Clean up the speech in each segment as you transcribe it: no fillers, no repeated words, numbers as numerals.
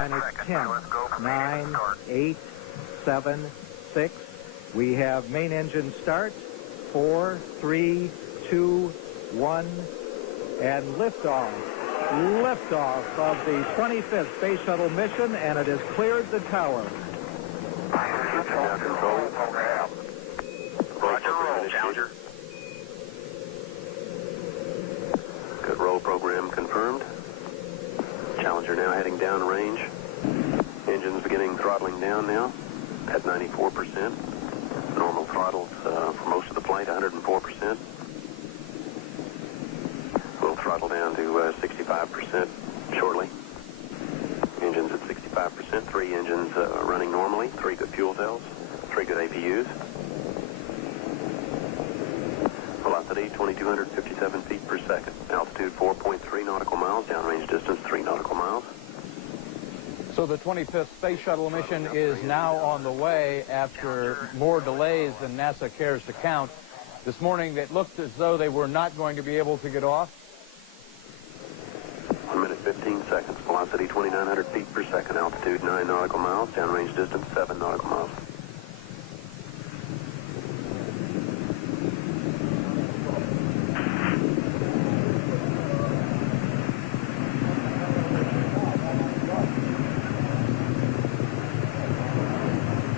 It's 10, 9, 8, 7, 6. We have main engine start. 4, 3, 2, 1, and liftoff. Liftoff of the 25th Space Shuttle mission, and it has cleared the tower. Roger, roll, Challenger. Good roll program confirmed. Challenger now heading downrange. Engines beginning throttling down now at 94%. Normal throttles for most of the flight, 104%. We'll throttle down to 65% shortly. Engines at 65%. 3 engines running normally. 3 good fuel cells. 3 good APUs. Velocity 2,257 feet per second. Altitude 4.3 nautical miles. Downrange distance 3 nautical miles. So the 25th Space Shuttle mission is now on the way after more delays than NASA cares to count. This morning it looked as though they were not going to be able to get off. 1 minute 15 seconds. Velocity 2,900 feet per second. Altitude 9 nautical miles. Downrange distance 7 nautical miles.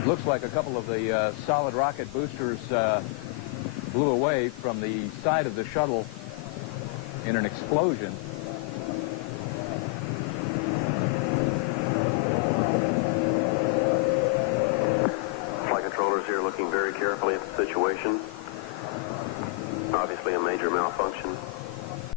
Looks like a couple of the solid rocket boosters blew away from the side of the shuttle in an explosion. Flight controllers here looking very carefully at the situation. Obviously a major malfunction.